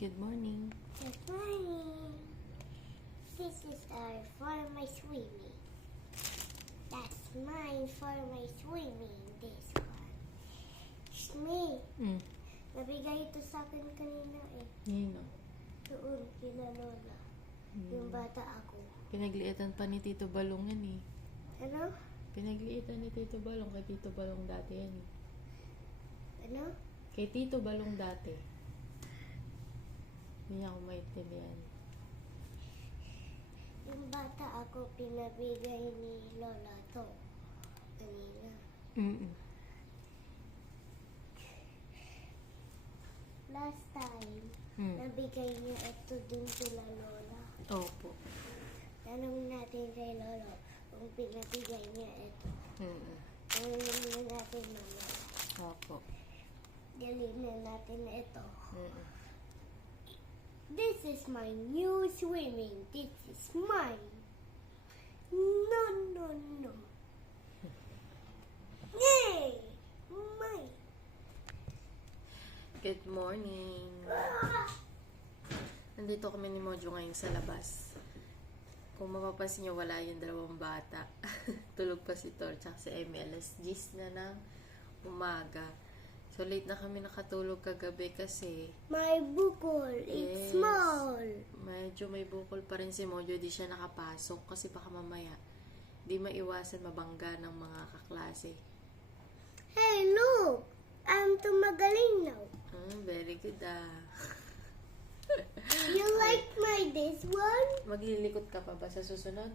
good morning. Good morning. This is our for my swimming. That's mine for my swimming. This one. It's me. Nabigay ito sa akin kanina eh. Nino. Doon, kila Lola. Yung bata ako. Pinagliitan pa ni Tito Balong yan eh. Ano? Pinagliitan ni Tito Balong kay Tito Balong dati yan eh. Ano? Kay Tito Balong dati. Hindi niya ako maintindihan. Yung bata ako, pinabigay ni Lola to. Kanina. Last time, nabigay niya ito din kila Lola. Opo. Tanong natin kay Lolo kung pinabigay niya ito. Tanong natin na Lola. Opo. Dalhin na natin na ito. This is my new swimming. This is mine. No, no, no. Yay! Mine. Good morning. Nandito kami ni Mojo ngayon sa labas. Kung mapapansin niyo, wala yung dalawang bata. Tulog pa si Tor tsaka si MLS. Gis na ng umaga. So, late na kami nakatulog kagabi kasi My bukol. It's small. medyo may bukol pa rin si Mojo. Di siya nakapasok kasi baka mamaya di maiwasan mabangga ng mga kaklase. Hey, look! I'm tumagaling now. Very good ah. You like my this one? Maglilikot ka pa ba sa susunod?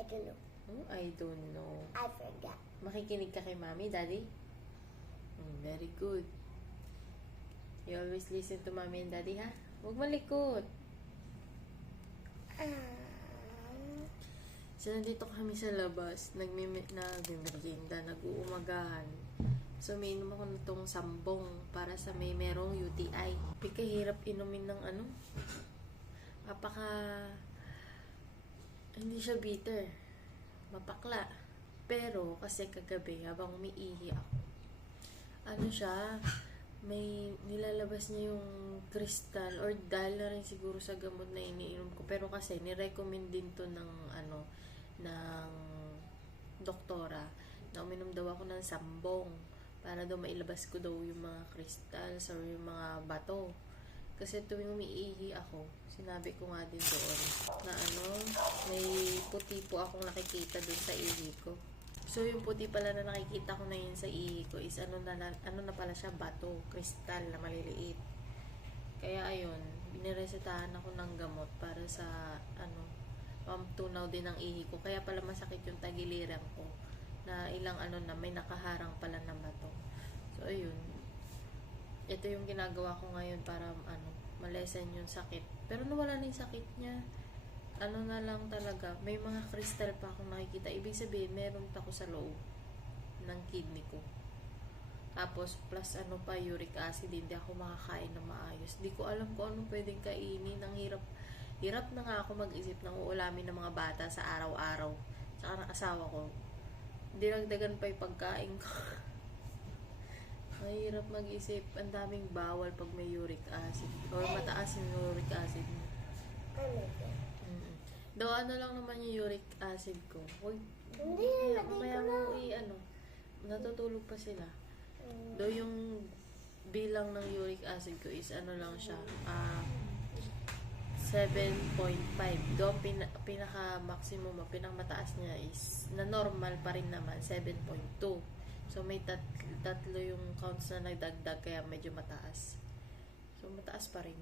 I don't know. I don't know. I forgot. Makikinig ka kay Mommy, Daddy? Very good. You always listen to Mommy and Daddy, ha? Huwag malikot. So, nandito kami sa labas. Nagmimerienda, nag-uumagahan. So, may inom ako nitong sambong para sa merong UTI. Pikahirap inumin ng ano. Hindi siya bitter. Mapakla. Pero, kasi kagabi, habang umiihi ako, may nilalabas niya yung kristal or dahil na rin siguro sa gamot na iniinom ko. Pero kasi, nirecommend din to ng doktora na uminom daw ako ng sambong para daw mailabas ko daw yung mga crystals or yung mga bato. Kasi tuwing umiihi ako, sinabi ko nga din doon na may puti po akong nakikita doon sa ihi ko. So, yung puti pala na nakikita ko na yun sa ihi ko is ano na pala siya, bato, kristal na maliliit. Kaya ayun, biniresetahan ako ng gamot para sa pamtunaw din ng ihi ko. Kaya pala masakit yung tagiliran ko na ilang may nakaharang pala na bato. So, ayun. Ito yung ginagawa ko ngayon para malesen yung sakit. Pero nawala na yung sakit niya. Na lang talaga, may mga crystal pa akong nakikita. Ibig sabihin, meron pa ako sa loob ng kidney ko. Tapos, plus pa, uric acid. Hindi ako makakain na maayos. Di ko alam kung anong pwedeng kainin. Ang hirap na nga ako mag-isip ng uulamin ng mga bata sa araw-araw. Saka ng asawa ko. Dinagdagan pa yung pagkain ko. Mahirap mag-isip. Ang daming bawal pag may uric acid. Or mataas yung uric acid. Daw lang naman yung uric acid ko. Huwag, Hindi, mamaya mo natutulog pa sila. Daw yung bilang ng uric acid ko is lang siya, 7.5. Daw pinaka-maximum, pinakamataas niya is, na normal pa rin naman, 7.2. So, may tatlo yung counts na nagdagdag, kaya medyo mataas. So, mataas pa rin.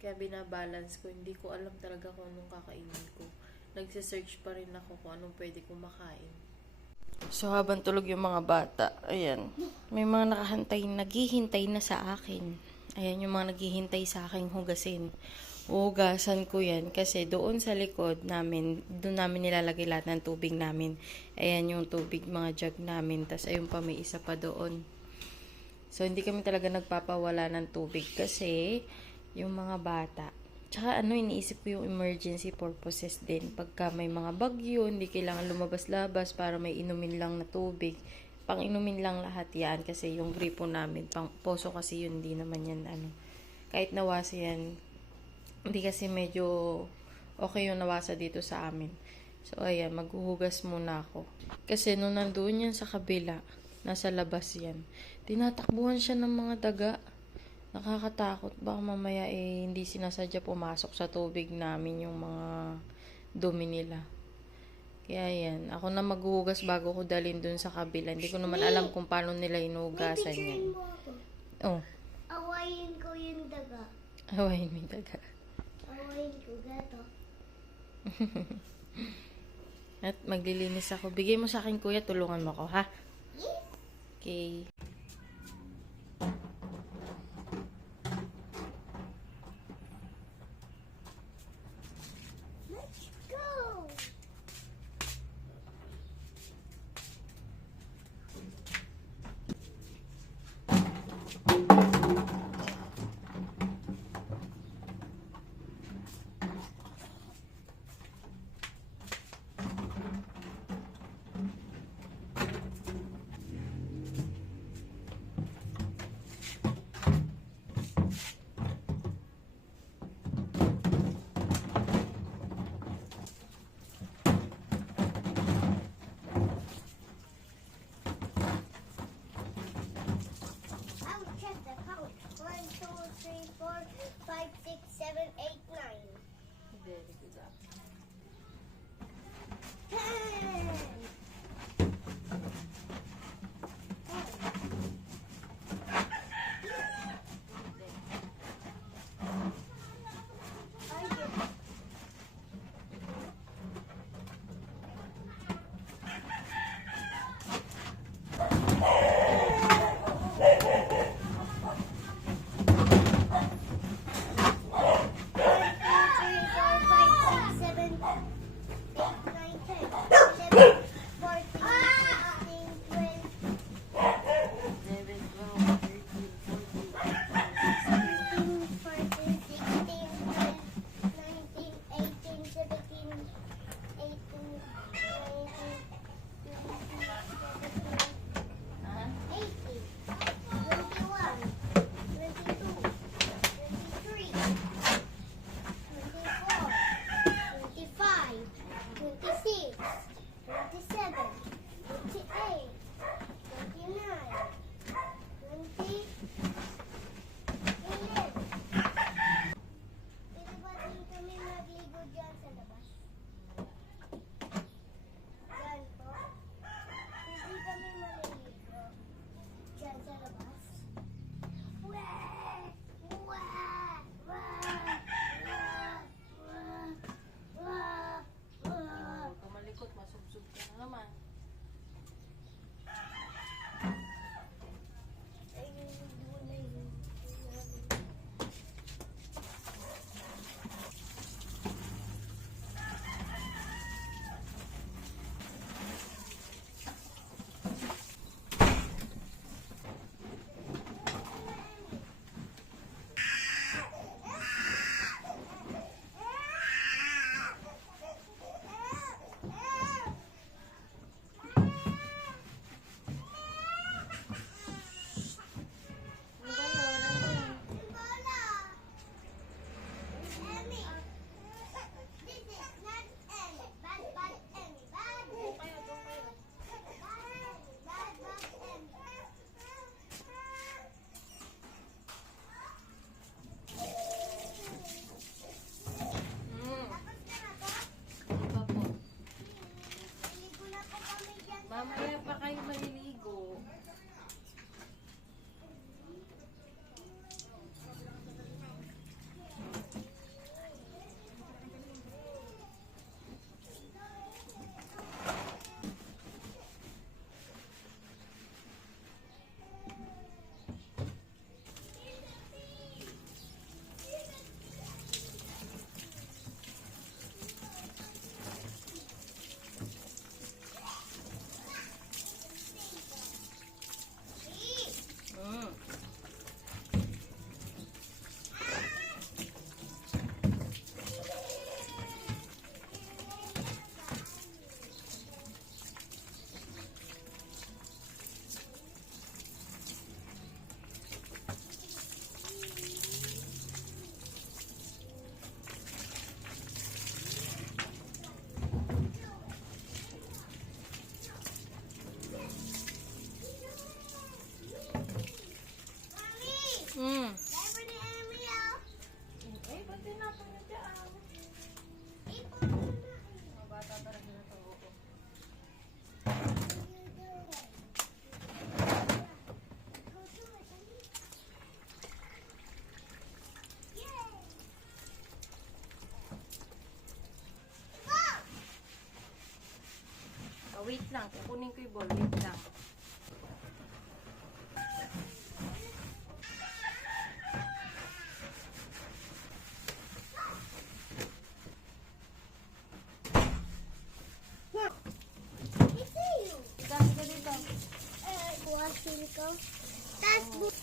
Kaya binabalance ko. Hindi ko alam talaga kung anong kakainin ko. Nagsisearch pa rin ako kung anong pwede kong makain. So, habang tulog yung mga bata, ayan, may mga naghihintay na sa akin. Ayan, yung mga naghihintay sa akin hugasin. Hugasan ko yan kasi doon sa likod namin, doon namin nilalagay lahat ng tubig namin. Ayan yung tubig, mga jug namin. Tapos ayun pa, may isa pa doon. So, hindi kami talaga nagpapawala ng tubig kasi yung mga bata. Tsaka iniisip ko yung emergency purposes din. Pagka may mga bagyo, hindi kailangan lumabas-labas para may inumin lang na tubig. pang-inumin lang lahat yan kasi yung gripo namin, pang poso kasi yun, di naman yan ano. Kahit nawasa yan, hindi kasi medyo okay yung nawasa dito sa amin. So, ayan, maghuhugas muna ako. Kasi nung nandoon yan sa kabila, nasa labas yan, tinatakbuhan siya ng mga daga. Nakakatakot. Baka mamaya hindi sinasadya pumasok sa tubig namin yung mga dumi nila. Kaya yan, ako na maghuhugas bago ko dalhin dun sa kabila. Hindi ko naman alam kung paano nila inuhugasan yan. Picturein mo ako. Oh, Awayin ko yung daga. awayin may daga. Awayin ko gato. At maglilinis ako. Bigay mo sa akin, kuya. Tulungan mo ako, ha? Yes. Okay. Let's go. Wait lang. Kukunin ko yung ball. Wait lang. Ito yun. Dami ka dito. Kuwasin ko. Tapos,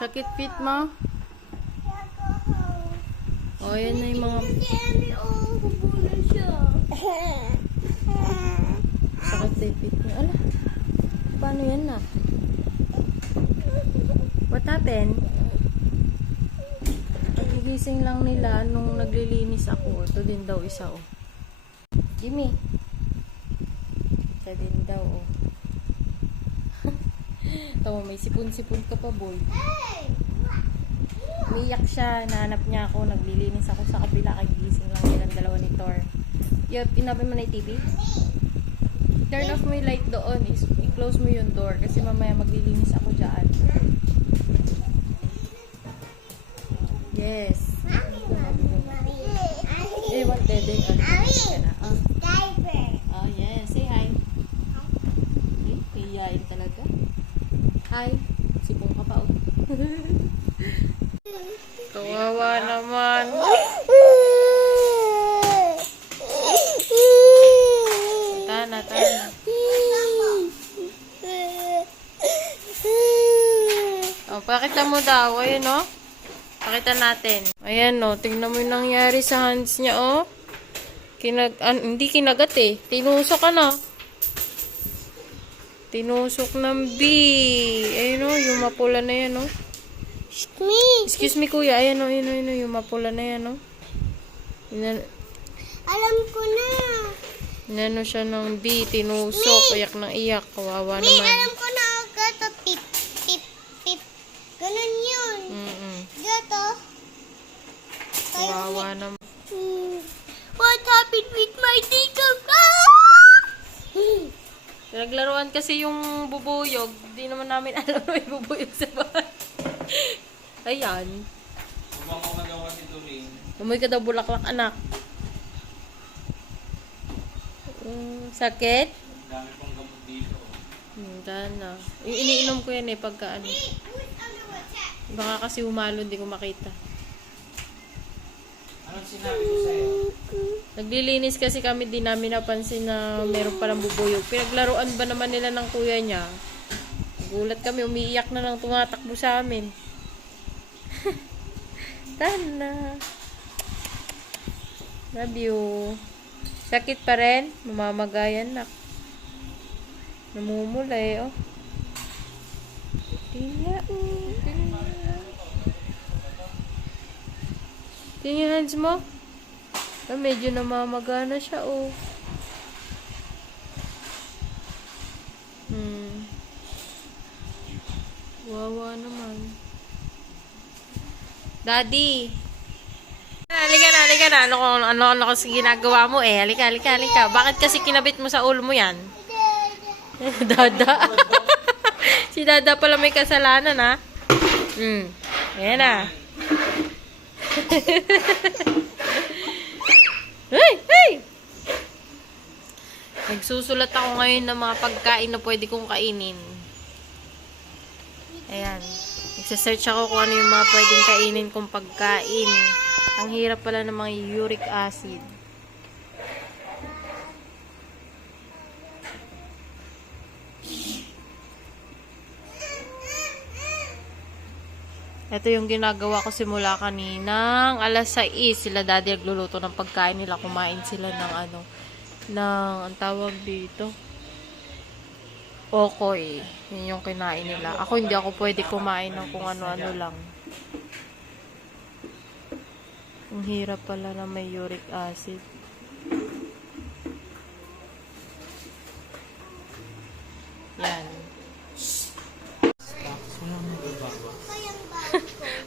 Sakit fit mo? O, yan na yung mga sakit sa fit niya. Ala, paano yan na? What happened? Nagigising lang nila nung naglilinis ako. Ito din daw isa, oh. Jimmy. Ito din daw, oh. Tama, may sipon-sipon ka pa, boy. Umiyak siya, nahanap niya ako, naglilinis ako sa kabila, kagigising lang nilang dalawa ni Thor. Yup, inapin mo na yung TV? Turn off mo yung light doon, i-close mo yung door, kasi mamaya maglilinis ako dyan. Yes. Eh, what dede? Oh, yes. Say hi. Iyain talaga. Hi. Sipong ka pa, oh. Kawawa naman. Tana. Oh, pakita mo daw. Ayun, oh. Pakita natin. Ayan, oh. Tingnan mo yung nangyari sa hands niya, oh. Hindi kinagat, eh. Tinusok ka na. Tinusok ng bee. Ayun, oh. Yung mapula na yan, oh. Excuse me, kuya. Ayan, oh. Yung mapula na yan, oh. alam ko na. Inano siya ng bee. Tinusok. Iyak na iyak. Kawawa naman. Alam ko na agad. Pip, pip, pip. Ganun yun. Gato. Kawawa naman. What happened with my tiktok? Naglaruan kasi yung bubuyog. Hindi naman namin alam na may bubuyog sa bahay. Ayan. Kumakaw ka daw kasi tuloy. Amoy ka daw bulaklak, anak. Sakit? Dami pong gamot dito. Gana. Iniinom ko yan, eh, pagka ano. Baka kasi humalo, hindi ko makita. Anong sinabi ko sa'yo? Naglilinis kasi kami, di namin napansin na meron palang bubuyog. Pinaglaruan ba naman nila ng kuya niya? Gulat kami, umiiyak na lang tumatakbo sa amin. Tana. Love you. Sakit pa rin? Mamamagayan na. Namumula, eh, oh. Tingnan hands mo. Ah, medyo namamaga na siya, oh. Wawa naman. Daddy! Halika na. Ano kasi ginagawa mo, eh. Halika. Bakit kasi kinabit mo sa ulo mo yan? Dada. Si Dada pala may kasalanan, ha? Ayan na. Hey! Nagsusulat ako ngayon ng mga pagkain na pwede kong kainin. Ayan. Nagsasearch ako kung ano yung mga pwedeng kainin kong pagkain. Ang hirap pala ng mga uric acid. Ito yung ginagawa ko simula kaninang alas 6. Sila daddy nagluluto ng pagkain nila. Kumain sila ng ang tawag dito, okoy. Yun yung kinain nila. Ako hindi ako pwede kumain ng kung ano-ano lang. Ang hirap pala na may uric acid. Yan.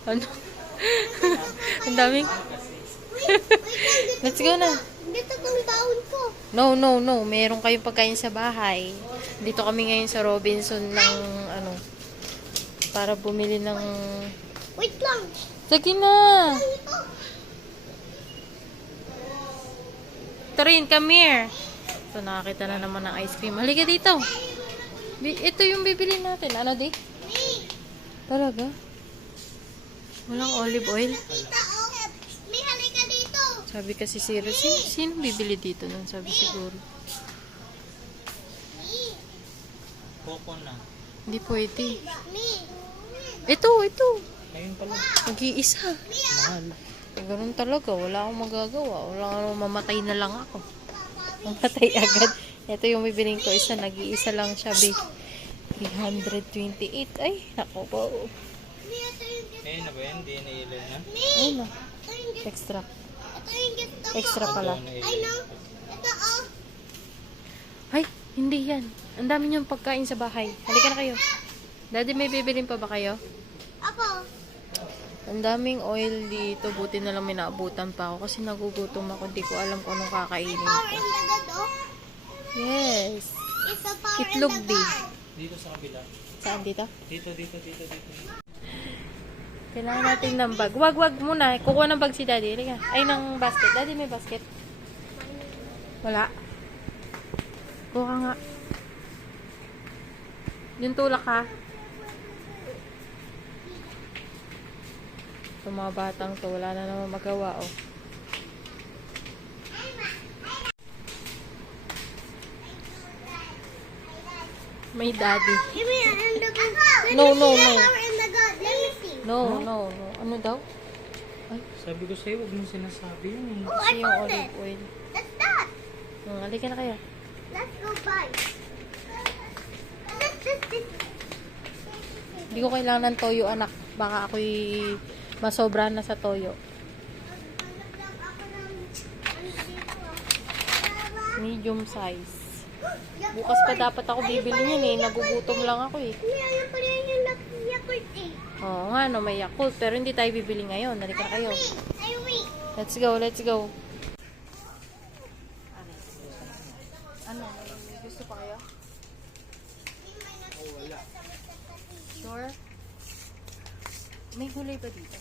Ano? Ang daming Let's go na. Dito tong baon ko. No. Meron kayong pagkain sa bahay. Dito kami ngayon sa Robinson ng para bumili ng... Wait lang. Sige na. Ito. Tarin, come here. So, nakakita na naman ng ice cream. Halika dito. Ito yung bibili natin. Ano, di? Me. Talaga? Walang olive oil? Tita, oh. Me, halika dito. Sabi kasi sino bibili dito nun? Sabi siguro. Me. Coco na. Hindi pwede. Me. Ito. Ayun pala. Mag-iisa. Mahal. Ganun talaga. Wala akong magagawa. Mamatay na lang ako. Mamatay agad. Ito yung bibiling ko. Nag-iisa lang siya. 328. Ay, nako po. Me, ito yung gift. Ayun na ba yan? Hindi na ilan na? Me. Ayun na. Ito yung gift. Extra. Ito yung gift ako. Extra pala. I know. Ito, oh. Ay, hindi yan. Ang dami niyong pagkain sa bahay. Halika na kayo. Daddy, may bibilin pa ba kayo? Apo. Ang daming oil dito. Buti na lang may naabutan pa ako kasi nagugutom ako. Di ko alam kung anong kakainin Power ko. in the God, oh. Yes. It's a power Itlog in the din. God. Dito sa kabila. Saan dito? Dito. Kailangan natin ng bag. Wag muna. Kukuha ng bag si Daddy. Halika. Ay, ng basket. Daddy, may basket. Wala. Kuha ka nga. Yung tulak ha. Itong mga batang to, wala na naman magawa, oh. May daddy. Give me in the God. No. Power in the God. Let me see. No. Ano daw? Sabi ko sa'yo, huwag mo sinasabi yun eh. Oh, I Kasi yung found it. olive oil. That's that. Halika na kayo. Let's go buy. This. Hindi ko kailangan ng toyo, anak. Baka ako'y masobra na sa toyo. Medium size. Bukas pa dapat ako bibili niyan eh. Nagugutom lang ako eh. Ayan pala yung Yakult eh. Oo nga, no, may Yakult. Pero hindi tayo bibili ngayon. Halika na kayo. I wait. Let's go. Ano? May gusto pa kayo? Sure? May gulay ba dito?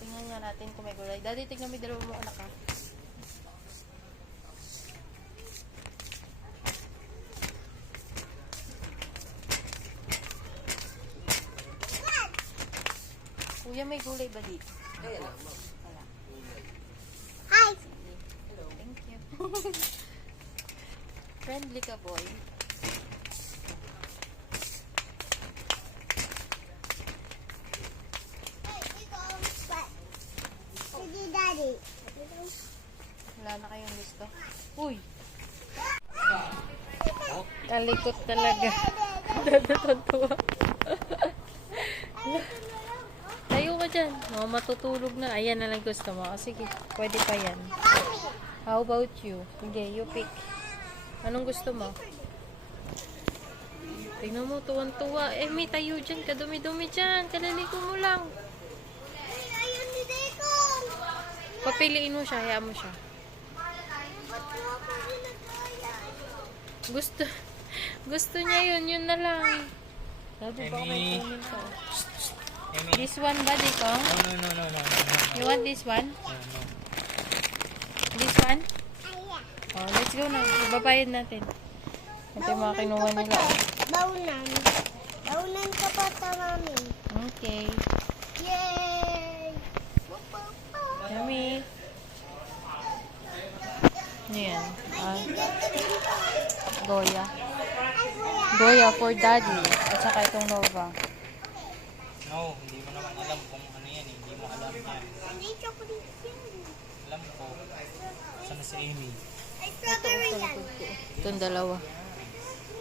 Tingnan nga natin kung may gulay. Daddy, tignan mo yung dalawa mo anak ha. Kuya, may gulay ba dito? Wala. Hi. Thank you. Friendly ka, boy. Daddy. Wala na kayong gusto. Uy! Talikot talaga. Dadatuwa. Tayo ka dyan. Matutulog na. Ayan na lang gusto mo. Sige, pwede pa yan. How about you? Sige, you pick. Anong gusto mo? Tingnan mo, tuwan-tuwa. Eh, may tayo dyan. Kadumi-dumi dyan. Kalaliko mo lang. Ayun ni Deko. Papiliin mo siya. Hayaan mo siya. Gusto niya yun. Yun na lang. Sabi ba may kunin ko? Amy. This one ba, Diko? No. You want this one? No. This one? Oh, let's go na. Ibabayad natin. Ito yung mga kinuha nila. Baunan. Baunan ka pa sa mami. Okay. Yay! Yummy. Ayan. Goya. Goya for daddy. At saka itong Nova. No, hindi mo naman alam kung ano yan eh. Hindi mo alam yan. Hindi chocolate yan. Alam ko. Sana si Amy. Ay, strawberry yan. Itong dalawa.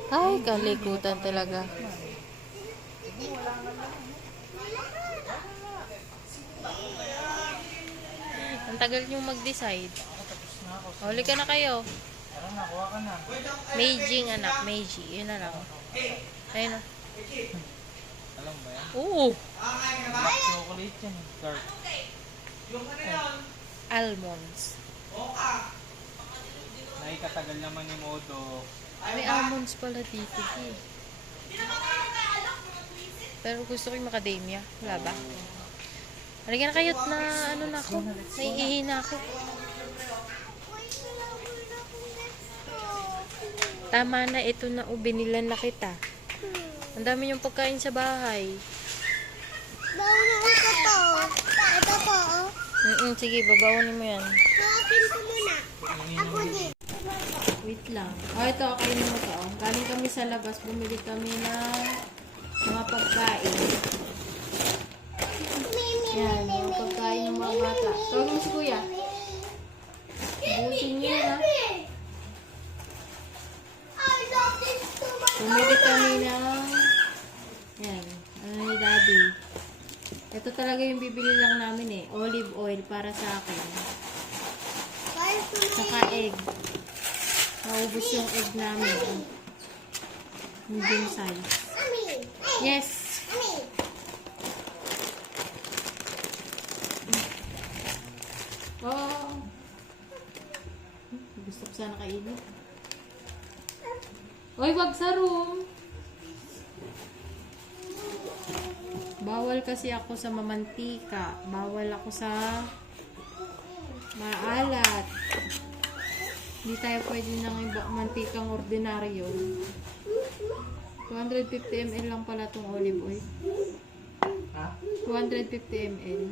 Ay, kalikutan talaga. Ang tagal niyong mag-decide. Huli ka na kayo. Tara na, kuha ka na. Meiji, anak. Meiji. Yun na lang. Ayun na. Alam ba yan? Oo. Black chocolate yan eh. Dark. Almonds. Nakikatagal naman ni Modo. May almonds pala dito. Eh. Pero gusto ko yung macadamia. Wala ba? Halika na kayo't na ano na ako. Naiihi na ako. Tama na, ito na binilan na kita. Ang dami yung pagkain sa bahay. Bawal na ito to. Ito po, oh. Sige, babawanin mo yan. Suotin ko muna. Ako din. Wait lang. Ito, kainin mo to. Galing kami sa labas, bumili kami ng mga pagkain. Yan, mga pagkain ng mga bata. Tawagin mo si Kuya. Busin niyo na. I love this so much. Bumili kami ng yan, ano ni Daddy. Ito talaga yung bibili lang namin eh. Olive oil para sa akin. Saka egg. Naubos yung egg namin. Medium size. Yes! Oh! Gusto ko sana kainin. Oy, wag sa room! Bawal kasi ako sa mamantika. Bawal ako sa maalat. Hindi tayo pwede ng iba mantikang ordinaryo. 250 ml lang pala tong olive oil. Ha? 250 ml.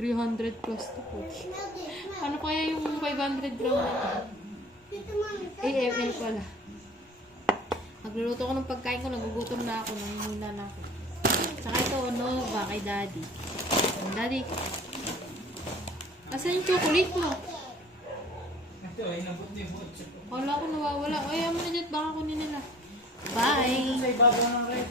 300 plus to po. Ano kaya yung 500 gram na ito? 8 ml pala. Nagluluto ko ng pagkain ko, nagugutom na ako, nangihina na ako. Saka ito, Nova kay Daddy. Daddy, asan yung chocolate mo? Ito ay nabot ni Bot. Wala ko nawawala. Ay, mo na dyan, baka kunin nila. Bye! Sa ibabaw ng ref.